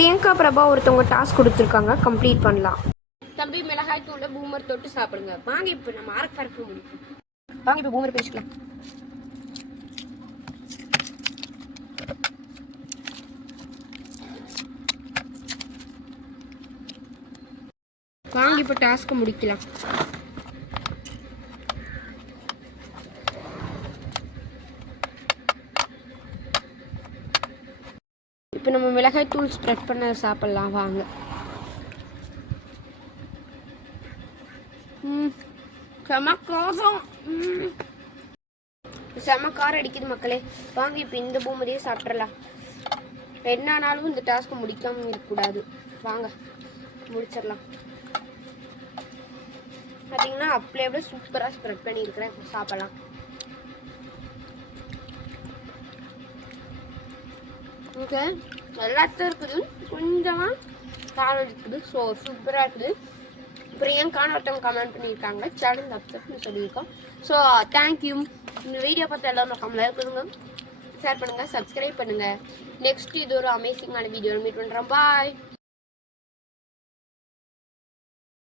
பிரியங்கா பிரபா ஒருத்தவங்க டாஸ்க் கொடுத்துருக்காங்க, கம்ப்ளீட் பண்ணலாம். தம்பி மிளகாய் தூள பூமர் தொட்டு சாப்பிடுங்க. வாங்க இப்போ நம்ம அரைப்பறக்க முடியும். வாங்க இப்போ பூமர் பிரிச்சுக்கலாம். வாங்க இப்போ டாஸ்க் முடிக்கலாம். இப்போ நம்ம மிளகாய் தூள் ஸ்ப்ரெட் பண்ண சாப்பிட்லாம் வாங்க. செம காரம், செம காரம் அடிக்குது மக்களே. வாங்க இப்போ இந்த பூமரியே சாப்பிட்றலாம். என்னானாலும் இந்த டாஸ்க் முடிக்காம இருக்கக்கூடாது. வாங்க முடிச்சிடலாம். பார்த்தீங்கன்னா அப்படியே விட சூப்பராக ஸ்ப்ரெட் பண்ணியிருக்கிறேன். இப்போ சாப்பிட்லாம். ஓகே, எல்லாத்தையும் இருக்குது, கொஞ்சமாக காரம் இருக்குது. ஸோ சூப்பராக இருக்குது. பிரியங்கான ஒருத்தவங்க கமெண்ட் பண்ணியிருக்காங்க, சேனல் அப்செட்னு சொல்லியிருக்கோம். So thank you. இந்த வீடியோ பார்த்து எல்லோரும் கமெண்ட் பண்ணுங்க, ஷேர் பண்ணுங்கள், சப்ஸ்கிரைப் பண்ணுங்கள். நெக்ஸ்ட் இது ஒரு அமேசிங்கான வீடியோ மீட் பண்ணுறோம். பாய்.